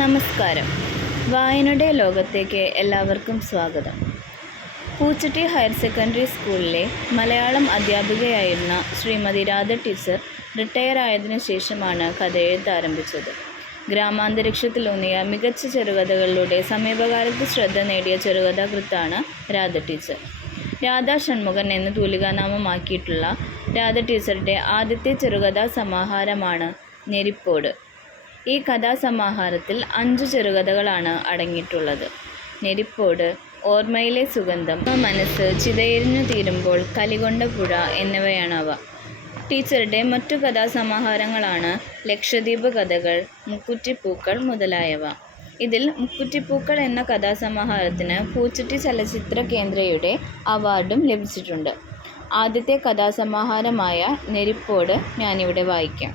നമസ്കാരം. വായനയുടെ ലോകത്തേക്ക് എല്ലാവർക്കും സ്വാഗതം. പൂച്ചട്ടി ഹയർ സെക്കൻഡറി സ്കൂളിലെ മലയാളം അധ്യാപികയായിരുന്ന ശ്രീമതി രാധ ടീച്ചർ റിട്ടയർ ആയതിനു ശേഷമാണ് കഥയെഴുത്ത് ആരംഭിച്ചത്. ഗ്രാമാന്തരീക്ഷത്തിലൂന്നിയ മികച്ച ചെറുകഥകളിലൂടെ സമീപകാലത്ത് ശ്രദ്ധ നേടിയ ചെറുകഥാകൃത്താണ് രാധ ടീച്ചർ. രാധാ ഷൺമുഖൻ എന്ന് തൂലികാനാമമാക്കിയിട്ടുള്ള രാധ ടീച്ചറുടെ ആദ്യത്തെ ചെറുകഥാ സമാഹാരമാണ് നെരിപ്പോട്. ഈ കഥാസമാഹാരത്തിൽ 5 ചെറുകഥകളാണ് അടങ്ങിയിട്ടുള്ളത്. നെരിപ്പോട്, ഓർമ്മയിലെ സുഗന്ധം, മനസ്സ്, ചിതയെരിഞ്ഞു തീരുമ്പോൾ, കലികൊണ്ട പുഴ എന്നിവയാണവ. ടീച്ചറുടെ മറ്റു കഥാസമാഹാരങ്ങളാണ് ലക്ഷദ്വീപ് കഥകൾ, മുക്കുറ്റിപ്പൂക്കൾ മുതലായവ. ഇതിൽ മുക്കുറ്റിപ്പൂക്കൾ എന്ന കഥാസമാഹാരത്തിന് പൂച്ചട്ടി ചലച്ചിത്ര കേന്ദ്രയുടെ അവാർഡും ലഭിച്ചിട്ടുണ്ട്. ആദ്യത്തെ കഥാസമാഹാരമായ നെരിപ്പോട് ഞാനിവിടെ വായിക്കാം.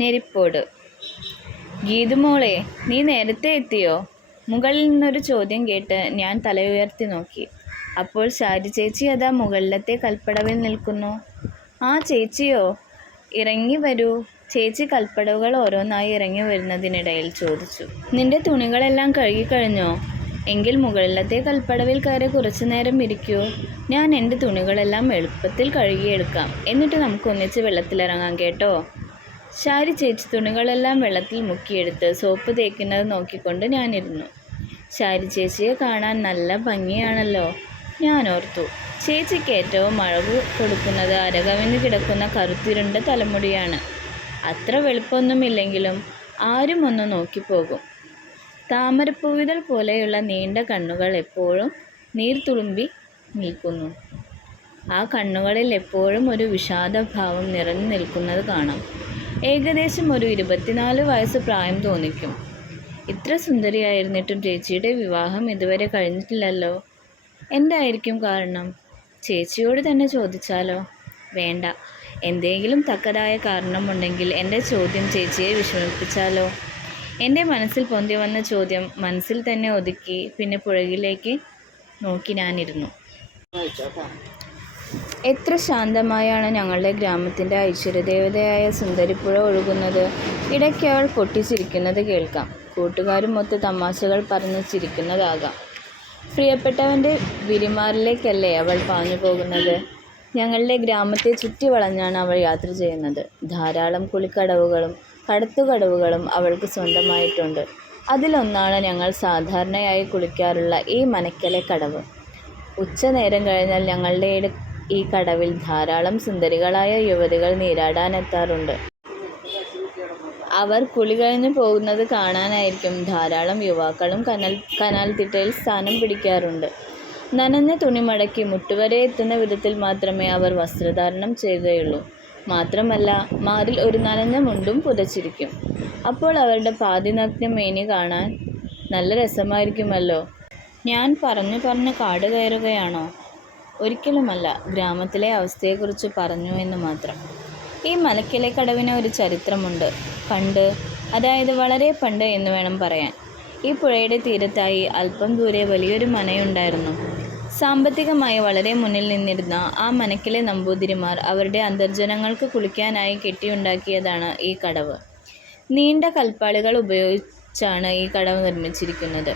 നെരിപ്പോട്. ഗീതുമോളെ, നീ നേരത്തെ എത്തിയോ? മുകളിൽ നിന്നൊരു ചോദ്യം കേട്ട് ഞാൻ തലയുയർത്തി നോക്കി. അപ്പോൾ ശാരി ചേച്ചി അതാ മുകളിലത്തെ കൽപ്പടവിൽ നിൽക്കുന്നു. ആ ചേച്ചിയോ? ഇറങ്ങി വരൂ. ചേച്ചി കൽപ്പടവുകൾ ഓരോന്നായി ഇറങ്ങി വരുന്നതിനിടയിൽ ചോദിച്ചു. നിന്റെ തുണികളെല്ലാം കഴുകിക്കഴിഞ്ഞോ? എങ്കിൽ മുകളിലത്തെ കൽപ്പടവിൽ കയറി കുറച്ചു നേരം ഇരിക്കൂ. ഞാൻ എൻ്റെ തുണികളെല്ലാം എളുപ്പത്തിൽ കഴുകിയെടുക്കാം. എന്നിട്ട് നമുക്ക് ഒന്നിച്ച് വെള്ളത്തിലിറങ്ങാം കേട്ടോ. ശാരി ചേച്ചി തുണികളെല്ലാം വെള്ളത്തിൽ മുക്കിയെടുത്ത് സോപ്പ് തേക്കുന്നത് നോക്കിക്കൊണ്ട് ഞാനിരുന്നു. ശാരി ചേച്ചിയെ കാണാൻ നല്ല ഭംഗിയാണല്ലോ. ഞാൻ ഓർത്തു, ചേച്ചിക്ക് ഏറ്റവും അഴകു കൊടുക്കുന്നത് അരകവിഞ്ഞ് കിടക്കുന്ന കറുത്തിരുണ്ട തലമുടിയാണ്. അത്ര വെളുപ്പൊന്നുമില്ലെങ്കിലും ആരും ഒന്ന് നോക്കിപ്പോകും. താമരപ്പൂവിതൾ പോലെയുള്ള നീണ്ട കണ്ണുകൾ എപ്പോഴും നീർത്തുളുമ്പി നിൽക്കുന്നു. ആ കണ്ണുകളിൽ എപ്പോഴും ഒരു വിഷാദഭാവം നിറഞ്ഞു നിൽക്കുന്നത് കാണാം. ഏകദേശം ഒരു 24 വയസ്സ് പ്രായം തോന്നിക്കും. ഇത്ര സുന്ദരിയായിരുന്നിട്ടും ചേച്ചിയുടെ വിവാഹം ഇതുവരെ കഴിഞ്ഞിട്ടില്ലല്ലോ. എന്തായിരിക്കും കാരണം? ചേച്ചിയോട് തന്നെ ചോദിച്ചാലോ? വേണ്ട, എന്തെങ്കിലും തക്കതായ കാരണമുണ്ടെങ്കിൽ എൻ്റെ ചോദ്യം ചേച്ചിയെ വിഷമിപ്പിച്ചാലോ? എൻ്റെ മനസ്സിൽ പൊന്തി വന്ന ചോദ്യം മനസ്സിൽ തന്നെ ഒതുക്കി പിന്നെ പുഴകിലേക്ക് നോക്കി ഞാനിരുന്നു. എത്ര ശാന്തമായാണ് ഞങ്ങളുടെ ഗ്രാമത്തിൻ്റെ ഐശ്വര്യദേവതയായ സുന്ദരിപ്പുഴ ഒഴുകുന്നത്. ഇടയ്ക്ക് അവൾ പൊട്ടിച്ചിരിക്കുന്നത് കേൾക്കാം. കൂട്ടുകാരുമൊത്ത് തമാശകൾ പറഞ്ഞ് ചിരിക്കുന്നതാകാം. പ്രിയപ്പെട്ടവൻ്റെ വിരിമാറിലേക്കല്ലേ അവൾ പാഞ്ഞു പോകുന്നത്. ഞങ്ങളുടെ ഗ്രാമത്തെ ചുറ്റി വളഞ്ഞാണ് അവൾ യാത്ര ചെയ്യുന്നത്. ധാരാളം കുളിക്കടവുകളും കടത്തുകടവുകളും അവൾക്ക് സ്വന്തമായിട്ടുണ്ട്. അതിലൊന്നാണ് ഞങ്ങൾ സാധാരണയായി കുളിക്കാറുള്ള ഈ മനക്കലെ കടവ്. ഉച്ചനേരം കഴിഞ്ഞാൽ ഞങ്ങളുടെ ഈ കടവിൽ ധാരാളം സുന്ദരികളായ യുവതികൾ നീരാടാനെത്താറുണ്ട്. അവർ കുളി കഴിഞ്ഞു പോകുന്നത് കാണാനായിരിക്കും ധാരാളം യുവാക്കളും കനാൽ തിട്ടയിൽ സ്ഥാനം പിടിക്കാറുണ്ട്. നനഞ്ഞ തുണി മടക്കി മുട്ടുവരെ എത്തുന്ന വിധത്തിൽ മാത്രമേ അവർ വസ്ത്രധാരണം ചെയ്യുകയുള്ളൂ. മാത്രമല്ല, മാറിൽ ഒരു നനഞ്ഞ മുണ്ടും പുതച്ചിരിക്കും. അപ്പോൾ അവരുടെ പാതിനഗ്ന മേനി കാണാൻ നല്ല രസമായിരിക്കുമല്ലോ. ഞാൻ പറഞ്ഞു കാട് കയറുകയാണോ? ഒരിക്കലുമല്ല, ഗ്രാമത്തിലെ അവസ്ഥയെക്കുറിച്ച് പറഞ്ഞു എന്ന് മാത്രം. ഈ മലക്കിലെ കടവിന് ഒരു ചരിത്രമുണ്ട്. പണ്ട്, അതായത് വളരെ പണ്ട് എന്ന് വേണം പറയാൻ, ഈ പുഴയുടെ തീരത്തായി അല്പം ദൂരെ വലിയൊരു മനയുണ്ടായിരുന്നു. സാമ്പത്തികമായി വളരെ മുന്നിൽ നിന്നിരുന്ന ആ മനക്കിലെ നമ്പൂതിരിമാർ അവരുടെ അന്തർജനങ്ങൾക്ക് കുളിക്കാനായി കെട്ടിയുണ്ടാക്കിയതാണ് ഈ കടവ്. നീണ്ട കൽപ്പാളികൾ ഉപയോഗിച്ചാണ് ഈ കടവ് നിർമ്മിച്ചിരിക്കുന്നത്.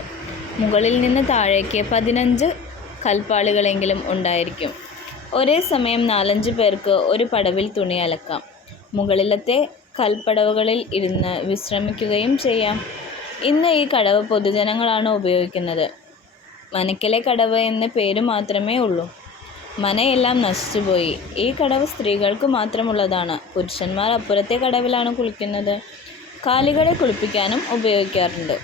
മുകളിൽ നിന്ന് താഴേക്ക് 15 കൽപ്പാളികളെങ്കിലും ഉണ്ടായിരിക്കും. ഒരേ സമയം 4-5 പേർക്ക് ഒരു പടവിൽ തുണി അലക്കാം. മുകളിലത്തെ കൽപ്പടവുകളിൽ ഇരുന്ന് വിശ്രമിക്കുകയും ചെയ്യാം. ഇന്ന് ഈ കടവ് പൊതുജനങ്ങളാണ് ഉപയോഗിക്കുന്നത്. മനക്കലെ കടവ് എന്ന പേര് മാത്രമേ ഉള്ളൂ. മനയെല്ലാം നശിച്ചുപോയി. ഈ കടവ് സ്ത്രീകൾക്ക് മാത്രമുള്ളതാണ്. പുരുഷന്മാർ അപ്പുറത്തെ കടവിലാണ് കുളിക്കുന്നത്. കാലികളെ കുളിപ്പിക്കാനും ഉപയോഗിക്കാറുണ്ട്.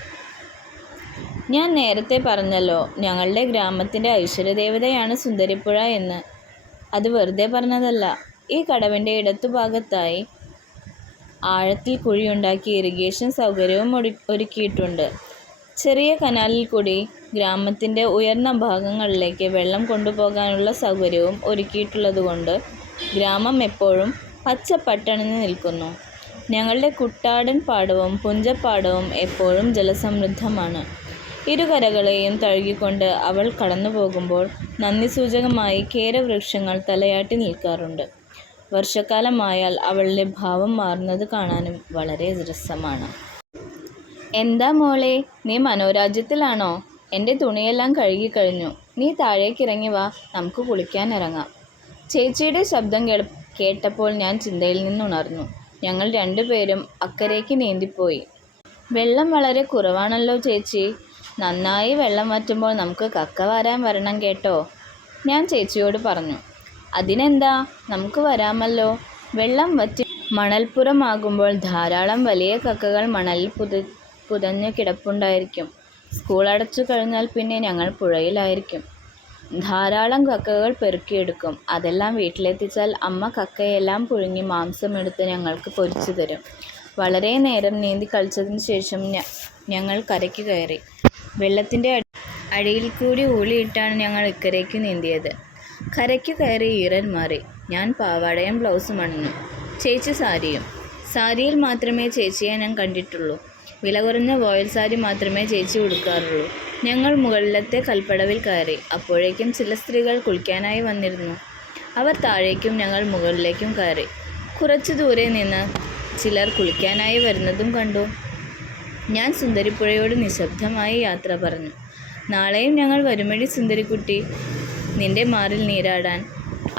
ഞാൻ നേരത്തെ പറഞ്ഞല്ലോ, ഞങ്ങളുടെ ഗ്രാമത്തിൻ്റെ ഐശ്വര്യദേവതയാണ് സുന്ദരിപ്പുഴ എന്ന്. അത് വെറുതെ പറഞ്ഞതല്ല. ഈ കടവിൻ്റെ ഇടത്തുഭാഗത്തായി ആഴത്തിൽ കുഴിയുണ്ടാക്കി ഇറിഗേഷൻ സൗകര്യവും ഒരുക്കിയിട്ടുണ്ട്. ചെറിയ കനാലിൽ കൂടി ഗ്രാമത്തിൻ്റെ ഉയർന്ന ഭാഗങ്ങളിലേക്ക് വെള്ളം കൊണ്ടുപോകാനുള്ള സൗകര്യവും ഒരുക്കിയിട്ടുള്ളതുകൊണ്ട് ഗ്രാമം എപ്പോഴും പച്ചപ്പട്ടണിഞ്ഞ് നിൽക്കുന്നു. ഞങ്ങളുടെ കുട്ടാടൻ പാടവും പുഞ്ചപ്പാടവും എപ്പോഴും ജലസമൃദ്ധമാണ്. ഇരുകരകളെയും തഴുകിക്കൊണ്ട് അവൾ കടന്നു പോകുമ്പോൾ നന്ദി സൂചകമായി കേരവൃക്ഷങ്ങൾ തലയാട്ടി നിൽക്കാറുണ്ട്. വർഷക്കാലമായാൽ അവളുടെ ഭാവം മാറുന്നത് കാണാനും വളരെ രസമാണ്. എന്താ മോളെ, നീ മനോരാജ്യത്തിലാണോ? എൻ്റെ തുണിയെല്ലാം കഴുകിക്കഴിഞ്ഞു. നീ താഴേക്കിറങ്ങി വാ, നമുക്ക് കുളിക്കാൻ ഇറങ്ങാം. ചേച്ചിയുടെ ശബ്ദം കേട്ടപ്പോൾ ഞാൻ ചിന്തയിൽ നിന്നുണർന്നു. ഞങ്ങൾ രണ്ടുപേരും അക്കരയ്ക്ക് നീന്തിപ്പോയി. വെള്ളം വളരെ കുറവാണല്ലോ ചേച്ചി. നന്നായി വെള്ളം വറ്റുമ്പോൾ നമുക്ക് കക്ക വാരാൻ വരണം കേട്ടോ, ഞാൻ ചേച്ചിയോട് പറഞ്ഞു. അതിനെന്താ, നമുക്ക് വരാമല്ലോ. വെള്ളം വറ്റി മണൽപ്പുറമാകുമ്പോൾ ധാരാളം വലിയ കക്കകൾ മണലിൽ പുതഞ്ഞു കിടപ്പുണ്ടായിരിക്കും. സ്കൂൾ അടച്ചു കഴിഞ്ഞാൽ പിന്നെ ഞങ്ങൾ പുഴയിലായിരിക്കും. ധാരാളം കക്കകൾ പെറുക്കിയെടുക്കും. അതെല്ലാം വീട്ടിലെത്തിച്ചാൽ അമ്മ കക്കയെല്ലാം പുഴുങ്ങി മാംസമെടുത്ത് ഞങ്ങൾക്ക് പൊരിച്ചു തരും. വളരെ നേരം നീന്തി കളിച്ചതിന് ശേഷം ഞങ്ങൾ കരയ്ക്ക് കയറി. വെള്ളത്തിൻ്റെ അടിയിൽ കൂടി ഊളിയിട്ടാണ് ഞങ്ങൾ ഇക്കരയ്ക്ക് നീന്തിയത്. കരയ്ക്ക് കയറി ഈറൻ മാറി. ഞാൻ പാവാടയും ബ്ലൗസും അണിഞ്ഞു, ചേച്ചി സാരിയും. സാരിയിൽ മാത്രമേ ചേച്ചിയെ ഞാൻ കണ്ടിട്ടുള്ളൂ. വില കുറഞ്ഞ വോയിൽ സാരി മാത്രമേ ചേച്ചി ഉടുക്കാറുള്ളൂ. ഞങ്ങൾ മുകളിലത്തെ കൽപ്പടവിൽ കയറി. അപ്പോഴേക്കും ചില സ്ത്രീകൾ കുളിക്കാനായി വന്നിരുന്നു. അവർ താഴേക്കും ഞങ്ങൾ മുകളിലേക്കും കയറി. കുറച്ചു ദൂരെ നിന്ന് ചിലർ കുളിക്കാനായി വരുന്നതും കണ്ടു. ഞാൻ സുന്ദരിപ്പുഴയോട് നിശബ്ദമായി യാത്ര പറഞ്ഞു. നാളെയും ഞങ്ങൾ വരുമടി സുന്ദരിക്കുട്ടി, നിന്റെ മാറിൽ നീരാടാൻ.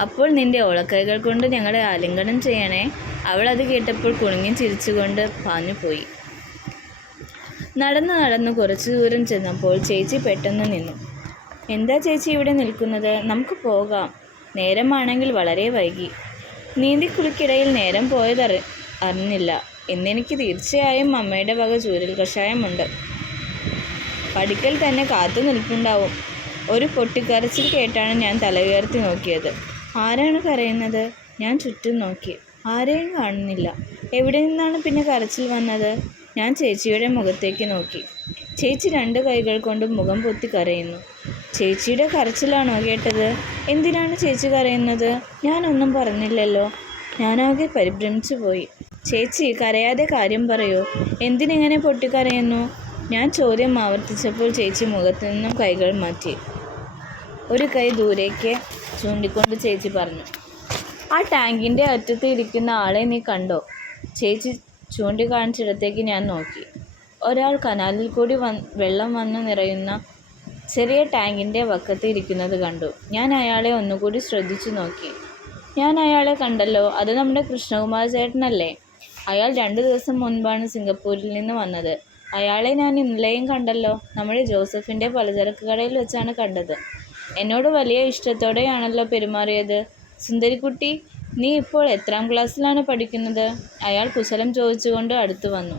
അപ്പോൾ നിന്റെ ഓളക്കൈകൾ കൊണ്ട് ഞങ്ങളെ ആലിംഗനം ചെയ്യണേ. അവൾ അത് കേട്ടപ്പോൾ കുണുങ്ങി ചിരിച്ചുകൊണ്ട് പാഞ്ഞുപോയി. നടന്നു കുറച്ചു ദൂരം ചെന്നപ്പോൾ ചേച്ചി പെട്ടെന്ന് നിന്നു. എന്താ ചേച്ചി ഇവിടെ നിൽക്കുന്നത്? നമുക്ക് പോകാം. നേരമാണെങ്കിൽ വളരെ വൈകി. നീന്തിക്കുളിക്കിടയിൽ നേരം അറിഞ്ഞില്ല. ഇന്നെനിക്ക് തീർച്ചയായും അമ്മയുടെ വക ചൂരൽ കഷായമുണ്ട്. പടിക്കൽ തന്നെ കാത്തു നിൽപ്പുണ്ടാവും. ഒരു പൊട്ടിക്കരച്ചിൽ കേട്ടാണ് ഞാൻ തല ഉയർത്തി നോക്കിയത്. ആരാണ് കരയുന്നത്? ഞാൻ ചുറ്റും നോക്കി. ആരെയും കാണുന്നില്ല. എവിടെ നിന്നാണ് പിന്നെ കരച്ചിൽ വന്നത്? ഞാൻ ചേച്ചിയുടെ മുഖത്തേക്ക് നോക്കി. ചേച്ചി 2 കൈകൾ കൊണ്ട് മുഖം പൊത്തി കരയുന്നു. ചേച്ചിയുടെ കരച്ചിലാണോ കേട്ടത്? എന്തിനാണ് ചേച്ചി കരയുന്നത്? ഞാനൊന്നും പറഞ്ഞില്ലല്ലോ. ഞാനാകെ പരിഭ്രമിച്ചു പോയി. ചേച്ചി കരയാതെ കാര്യം പറയൂ. എന്തിനിങ്ങനെ പൊട്ടിക്കരയുന്നു? ഞാൻ ചോദ്യം ആവർത്തിച്ചപ്പോൾ ചേച്ചി മുഖത്തു നിന്നും കൈകൾ മാറ്റി. ഒരു കൈ ദൂരേക്ക് ചൂണ്ടിക്കൊണ്ട് ചേച്ചി പറഞ്ഞു, ആ ടാങ്കിൻ്റെ അറ്റത്ത് ഇരിക്കുന്ന ആളെ നീ കണ്ടോ? ചേച്ചി ചൂണ്ടിക്കാണിച്ചിടത്തേക്ക് ഞാൻ നോക്കി. ഒരാൾ കനാലിൽ കൂടി വെള്ളം വന്നു നിറയുന്ന ചെറിയ ടാങ്കിൻ്റെ വക്കത്ത് ഇരിക്കുന്നത് കണ്ടു. ഞാൻ അയാളെ ഒന്നുകൂടി ശ്രദ്ധിച്ചു നോക്കി. ഞാൻ അയാളെ കണ്ടല്ലോ. അത് നമ്മുടെ കൃഷ്ണകുമാർ ചേട്ടനല്ലേ? അയാൾ 2 ദിവസം മുൻപാണ് സിംഗപ്പൂരിൽ നിന്ന് വന്നത്. അയാളെ ഞാൻ ഇന്നലെയും കണ്ടല്ലോ. നമ്മുടെ ജോസഫിൻ്റെ പലചരക്ക് കടയിൽ വെച്ചാണ് കണ്ടത്. എന്നോട് വലിയ ഇഷ്ടത്തോടെയാണല്ലോ പെരുമാറിയത്. സുന്ദരിക്കുട്ടി, നീ ഇപ്പോൾ എത്രാം ക്ലാസ്സിലാണ് പഠിക്കുന്നത്? അയാൾ കുശലം ചോദിച്ചുകൊണ്ട് അടുത്തു വന്നു.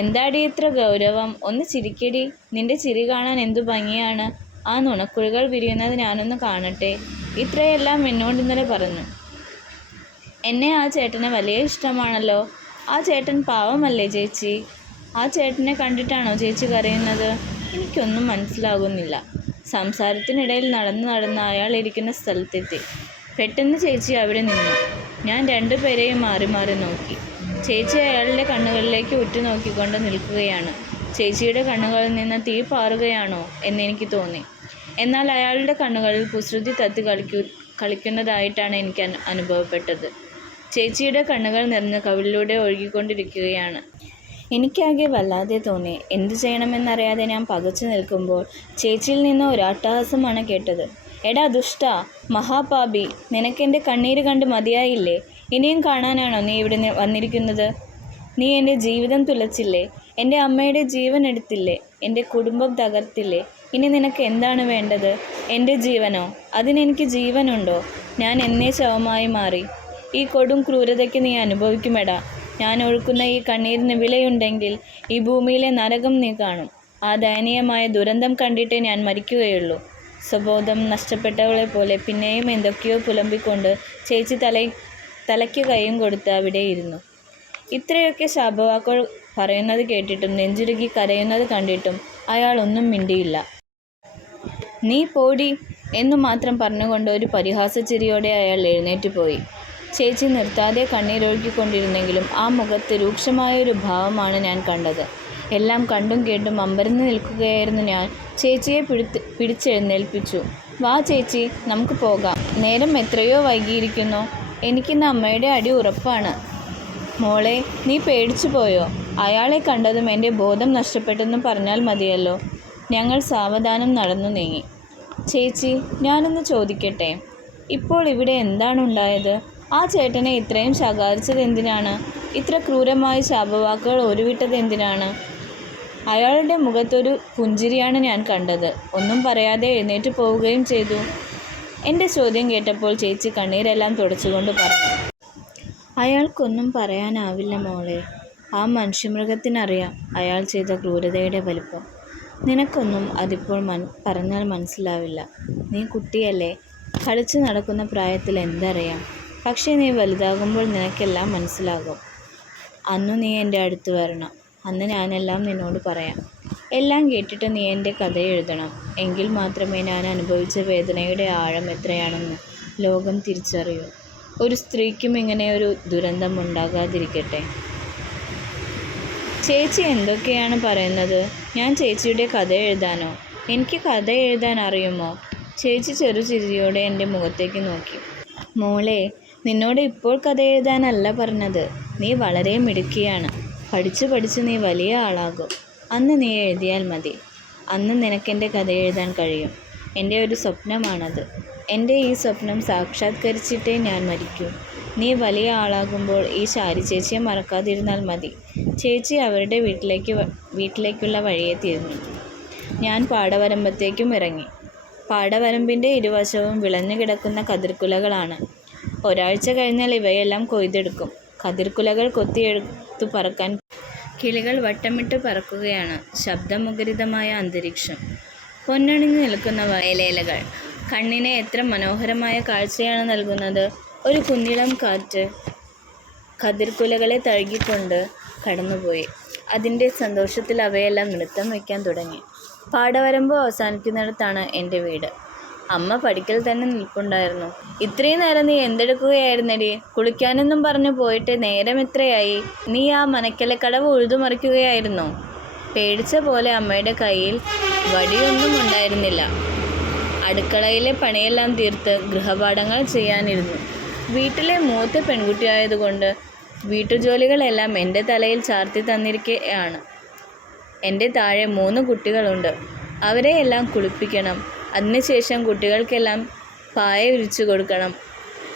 എന്താടി ഇത്ര ഗൗരവം? ഒന്ന് ചിരിക്കടി. നിന്റെ ചിരി കാണാൻ എന്തു ഭംഗിയാണ്. ആ നുണക്കുഴികൾ വിരിയുന്നത് ഞാനൊന്ന് കാണട്ടെ. ഇത്രയെല്ലാം എന്നോട് ഇന്നലെ പറഞ്ഞു. എന്നെ ആ ചേട്ടന് വലിയ ഇഷ്ടമാണല്ലോ. ആ ചേട്ടൻ പാവമല്ലേ ചേച്ചി? ആ ചേട്ടനെ കണ്ടിട്ടാണോ ചേച്ചി കരയുന്നത്? എനിക്കൊന്നും മനസ്സിലാകുന്നില്ല. സംസാരത്തിനിടയിൽ നടന്ന് അയാൾ ഇരിക്കുന്ന സ്ഥലത്തെത്തി. പെട്ടെന്ന് ചേച്ചി അവിടെ നിന്നു. ഞാൻ 2 പേരെയും മാറി മാറി നോക്കി. ചേച്ചി അയാളുടെ കണ്ണുകളിലേക്ക് ഉറ്റുനോക്കിക്കൊണ്ട് നിൽക്കുകയാണ്. ചേച്ചിയുടെ കണ്ണുകളിൽ നിന്ന് തീ പാറുകയാണോ എന്നെനിക്ക് തോന്നി. എന്നാൽ അയാളുടെ കണ്ണുകളിൽ കുസൃതി തത്തി കളിക്കുന്നതായിട്ടാണ് എനിക്ക് അനുഭവപ്പെട്ടത്. ചേച്ചിയുടെ കണ്ണുകൾ നിറഞ്ഞ് കവിളിലൂടെ ഒഴുകിക്കൊണ്ടിരിക്കുകയാണ്. എനിക്കാകെ വല്ലാതെ തോന്നി. എന്തു ചെയ്യണമെന്നറിയാതെ ഞാൻ പകച്ചു നിൽക്കുമ്പോൾ ചേച്ചിയിൽ നിന്ന് ഒരു അട്ടഹാസമാണ് കേട്ടത്. എടാ ദുഷ്ടാ, മഹാപാപി, നിനക്കെൻ്റെ കണ്ണീര് കണ്ട് മതിയായില്ലേ? ഇനിയും കാണാനാണോ നീ ഇവിടെ വന്നിരിക്കുന്നത്? നീ എൻ്റെ ജീവിതം തുലച്ചില്ലേ? എൻ്റെ അമ്മയുടെ ജീവൻ എടുത്തില്ലേ? എൻ്റെ കുടുംബം തകർത്തില്ലേ? ഇനി നിനക്ക് എന്താണ് വേണ്ടത്? എൻ്റെ ജീവനോ? അതിനെനിക്ക് ജീവനുണ്ടോ? ഞാൻ എന്നേ ശവമായി മാറി. ഈ കൊടും ക്രൂരതയ്ക്ക് നീ അനുഭവിക്കുമെടാ. ഞാൻ ഒഴുക്കുന്ന ഈ കണ്ണീരിന് വിലയുണ്ടെങ്കിൽ ഈ ഭൂമിയിലെ നരകം നീ കാണും. ആ ദയനീയമായ ദുരന്തം കണ്ടിട്ടേ ഞാൻ മരിക്കുകയുള്ളൂ. സ്വബോധം നഷ്ടപ്പെട്ടവളെ പോലെ പിന്നെയും എന്തൊക്കെയോ പുലമ്പിക്കൊണ്ട് ചേച്ചി തലയ്ക്ക് കൈയും കൊടുത്ത് അവിടെ ഇരുന്നു. ഇത്രയൊക്കെ ശാപവാക്കുകൾ പറയുന്നത് കേട്ടിട്ടും നെഞ്ചുരുകി കരയുന്നത് കണ്ടിട്ടും അയാൾ ഒന്നും മിണ്ടിയില്ല. നീ പോടി എന്നു മാത്രം പറഞ്ഞുകൊണ്ട് ഒരു പരിഹാസച്ചിരിയോടെ അയാൾ എഴുന്നേറ്റ് പോയി. ചേച്ചി നിർത്താതെ കണ്ണീരൊഴുക്കിക്കൊണ്ടിരുന്നെങ്കിലും ആ മുഖത്ത് രൂക്ഷമായൊരു ഭാവമാണ് ഞാൻ കണ്ടത്. എല്ലാം കണ്ടും കേട്ടും അമ്പരന്ന് നിൽക്കുകയായിരുന്നു ഞാൻ. ചേച്ചിയെ പിടിച്ചെഴുന്നേൽപ്പിച്ചു. വാ ചേച്ചി, നമുക്ക് പോകാം. നേരം എത്രയോ വൈകിയിരിക്കുന്നു. എനിക്കിന്ന് അമ്മയുടെ അടി ഉറപ്പാണ്. മോളെ, നീ പേടിച്ചു പോയോ? അയാളെ കണ്ടതും എൻ്റെ ബോധം നഷ്ടപ്പെട്ടെന്ന് പറഞ്ഞാൽ മതിയല്ലോ. ഞങ്ങൾ സാവധാനം നടന്നു നീങ്ങി. ചേച്ചി, ഞാനൊന്ന് ചോദിക്കട്ടെ, ഇപ്പോൾ ഇവിടെ എന്താണ് ഉണ്ടായത്? ആ ചേട്ടനെ ഇത്രയും ശകാരിച്ചത് എന്തിനാണ്? ഇത്ര ക്രൂരമായ ശാപവാക്കുകൾ ഉരുവിട്ടത് എന്തിനാണ്? അയാളുടെ മുഖത്തൊരു പുഞ്ചിരിയാണ് ഞാൻ കണ്ടത്. ഒന്നും പറയാതെ എഴുന്നേറ്റ് പോവുകയും ചെയ്തു. എൻ്റെ ചോദ്യം കേട്ടപ്പോൾ ചേച്ചി കണ്ണീരെല്ലാം തുടച്ചുകൊണ്ട് പറഞ്ഞു, അയാൾക്കൊന്നും പറയാനാവില്ല മോളെ. ആ മനുഷ്യമൃഗത്തിനറിയാം അയാൾ ചെയ്ത ക്രൂരതയുടെ വലിപ്പം. നിനക്കൊന്നും അതിപ്പോൾ പറഞ്ഞാൽ മനസ്സിലാവില്ല. നീ കുട്ടിയല്ലേ, കളിച്ചു നടക്കുന്ന പ്രായത്തിൽ എന്തറിയാം. പക്ഷേ നീ വലുതാകുമ്പോൾ നിനക്കെല്ലാം മനസ്സിലാകും. അന്നു നീ എൻ്റെ അടുത്ത് വരണം. അന്ന് ഞാനെല്ലാം നിന്നോട് പറയാം. എല്ലാം കേട്ടിട്ട് നീ എൻ്റെ കഥ എഴുതണം. എങ്കിൽ മാത്രമേ ഞാൻ അനുഭവിച്ച വേദനയുടെ ആഴം എത്രയാണെന്ന് ലോകം തിരിച്ചറിയൂ. ഒരു സ്ത്രീക്കും ഇങ്ങനെയൊരു ദുരന്തം ഉണ്ടാകാതിരിക്കട്ടെ. ചേച്ചി എന്തൊക്കെയാണ് പറയുന്നത്? ഞാൻ ചേച്ചിയുടെ കഥ എഴുതാനോ? എനിക്ക് കഥ എഴുതാൻ അറിയുമോ? ചേച്ചി ചെറുചിരിയോടെ എൻ്റെ മുഖത്തേക്ക് നോക്കി. മോളെ, നിന്നോട് ഇപ്പോൾ കഥ എഴുതാനല്ല പറഞ്ഞത്. നീ വളരെ മിടുക്കിയാണ്. പഠിച്ച് പഠിച്ച് നീ വലിയ ആളാകും. അന്ന് നീ എഴുതിയാൽ മതി. അന്ന് നിനക്കെൻ്റെ കഥ എഴുതാൻ കഴിയും. എൻ്റെ ഒരു സ്വപ്നമാണത്. എൻ്റെ ഈ സ്വപ്നം സാക്ഷാത്കരിച്ചിട്ടേ ഞാൻ മരിക്കൂ. നീ വലിയ ആളാകുമ്പോൾ ഈ ശാരി ചേച്ചിയെ മറക്കാതിരുന്നാൽ മതി. ചേച്ചി അവരുടെ വീട്ടിലേക്കുള്ള വഴിയെ തിരിഞ്ഞു. ഞാൻ പാടവരമ്പത്തേക്കും ഇറങ്ങി. പാടവരമ്പിൻ്റെ ഇരുവശവും വിളഞ്ഞു കിടക്കുന്ന കതിർക്കുലകളാണ്. ഒരാഴ്ച കഴിഞ്ഞാൽ ഇവയെല്ലാം കൊയ്തെടുക്കും. കതിർക്കുലകൾ കൊത്തിയെടുത്തു പറക്കാൻ കിളികൾ വട്ടമിട്ട് പറക്കുകയാണ്. ശബ്ദമുഖരിതമായ അന്തരീക്ഷം, പൊന്നണിഞ്ഞു നിൽക്കുന്ന വയലേലകൾ കണ്ണിനെ എത്ര മനോഹരമായ കാഴ്ചയാണ് നൽകുന്നത്. ഒരു കുഞ്ഞിളം കാറ്റ് കതിർക്കുലകളെ തഴുകിക്കൊണ്ട് കടന്നുപോയി. അതിൻ്റെ സന്തോഷത്തിൽ അവയെല്ലാം നൃത്തം വയ്ക്കാൻ തുടങ്ങി. പാടവരമ്പ് അവസാനിക്കുന്നിടത്താണ് എൻ്റെ വീട്. അമ്മ പടിക്കൽ തന്നെ നിൽപ്പുണ്ടായിരുന്നു. ഇത്രയും നേരം നീ എന്തെടുക്കുകയായിരുന്നടി? കുളിക്കാനെന്നും പറഞ്ഞു പോയിട്ട് നേരം എത്രയായി? നീ ആ മനക്കലക്കടവ് ഉഴുതുമറിക്കുകയായിരുന്നോ? പേടിച്ച പോലെ അമ്മയുടെ കയ്യിൽ വടിയൊന്നും ഉണ്ടായിരുന്നില്ല. അടുക്കളയിലെ പണിയെല്ലാം തീർത്ത് ഗൃഹപാഠങ്ങൾ ചെയ്യാനിരുന്നു. വീട്ടിലെ മൂത്ത പെൺകുട്ടിയായതുകൊണ്ട് വീട്ടുജോലികളെല്ലാം എൻ്റെ തലയിൽ ചാർത്തി തന്നിരിക്കുകയാണ്. എൻ്റെ താഴെ 3 കുട്ടികളുണ്ട്. അവരെയെല്ലാം കുളിപ്പിക്കണം. അതിനുശേഷം കുട്ടികൾക്കെല്ലാം പായ വിരിച്ചു കൊടുക്കണം.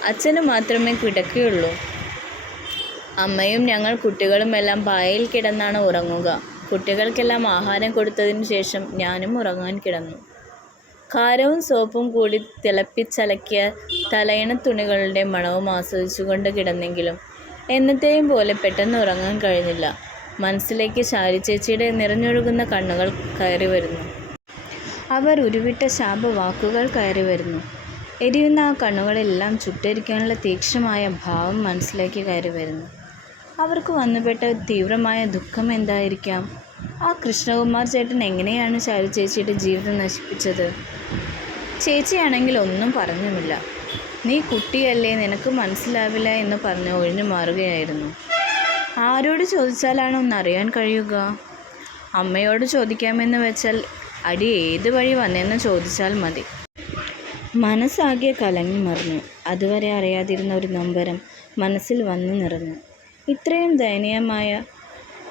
അച്ഛന് മാത്രമേ കിടക്കുകയുള്ളൂ. അമ്മയും ഞങ്ങൾ കുട്ടികളുമെല്ലാം പായയിൽ കിടന്നാണ് ഉറങ്ങുക. കുട്ടികൾക്കെല്ലാം ആഹാരം കൊടുത്തതിനു ശേഷം ഞാനും ഉറങ്ങാൻ കിടന്നു. കാരവും സോപ്പും കൂടി തിളപ്പിച്ചലക്കിയ തലയണ തുണികളുടെ മണവും ആസ്വദിച്ചുകൊണ്ട് കിടന്നെങ്കിലും എന്നത്തെയും പോലെ പെട്ടെന്ന് ഉറങ്ങാൻ കഴിഞ്ഞില്ല. മനസ്സിലേക്ക് ശാരി ചേച്ചിയുടെ നിറഞ്ഞൊഴുകുന്ന കണ്ണുകൾ കയറി വരുന്നു. അവർ ഉരുവിട്ട ശാപവാക്കുകൾ കയറി വരുന്നു. എരിയുന്ന ആ കണ്ണുകളെല്ലാം ചുട്ടരിക്കാനുള്ള തീക്ഷ്ണമായ ഭാവം മനസ്സിലേക്ക് കയറി വരുന്നു. അവർക്ക് വന്നുപെട്ട തീവ്രമായ ദുഃഖം എന്തായിരിക്കാം? ആ കൃഷ്ണകുമാർ ചേട്ടൻ എങ്ങനെയാണ് ശാരി ചേച്ചിയുടെ ജീവിതം നശിപ്പിച്ചത്? ചേച്ചിയാണെങ്കിൽ ഒന്നും പറഞ്ഞുമില്ല. നീ കുട്ടിയല്ലേ, നിനക്ക് മനസ്സിലാവില്ല എന്ന് പറഞ്ഞ് ഒഴിഞ്ഞു മാറുകയായിരുന്നു. ആരോട് ചോദിച്ചാലാണ് ഒന്നറിയാൻ കഴിയുക? അമ്മയോട് ചോദിക്കാമെന്ന് വെച്ചാൽ അടി ഏത് വഴി വന്നെന്ന് ചോദിച്ചാൽ മതി. മനസ്സാകെ കലങ്ങി മറിഞ്ഞു. അതുവരെ അറിയാതിരുന്ന ഒരു നൊമ്പരം മനസ്സിൽ വന്നു നിറഞ്ഞു. ഇത്രയും ദയനീയമായ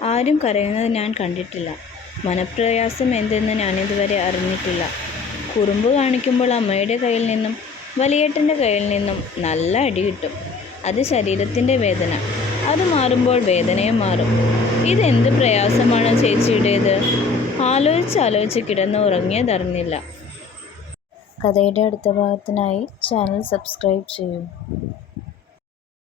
ആരും കരയുന്നത് ഞാൻ കണ്ടിട്ടില്ല. മനപ്രയാസം എന്തെന്ന് ഞാനിതുവരെ അറിഞ്ഞിട്ടില്ല. കുറുമ്പ് കാണിക്കുമ്പോൾ അമ്മയുടെ കയ്യിൽ നിന്നും വലിയേട്ടൻ്റെ കയ്യിൽ നിന്നും നല്ല അടി കിട്ടും. അത് ശരീരത്തിൻ്റെ വേദന. അത് മാറുമ്പോൾ വേദനയും മാറും. ഇതെന്ത് പ്രയാസമാണ് ചേച്ചിയുടേത്? ആലോചിച്ച് കിടന്ന് ഉറങ്ങിയതറിഞ്ഞില്ല. കഥയുടെ അടുത്ത ഭാഗത്തിനായി ചാനൽ സബ്സ്ക്രൈബ് ചെയ്യൂ.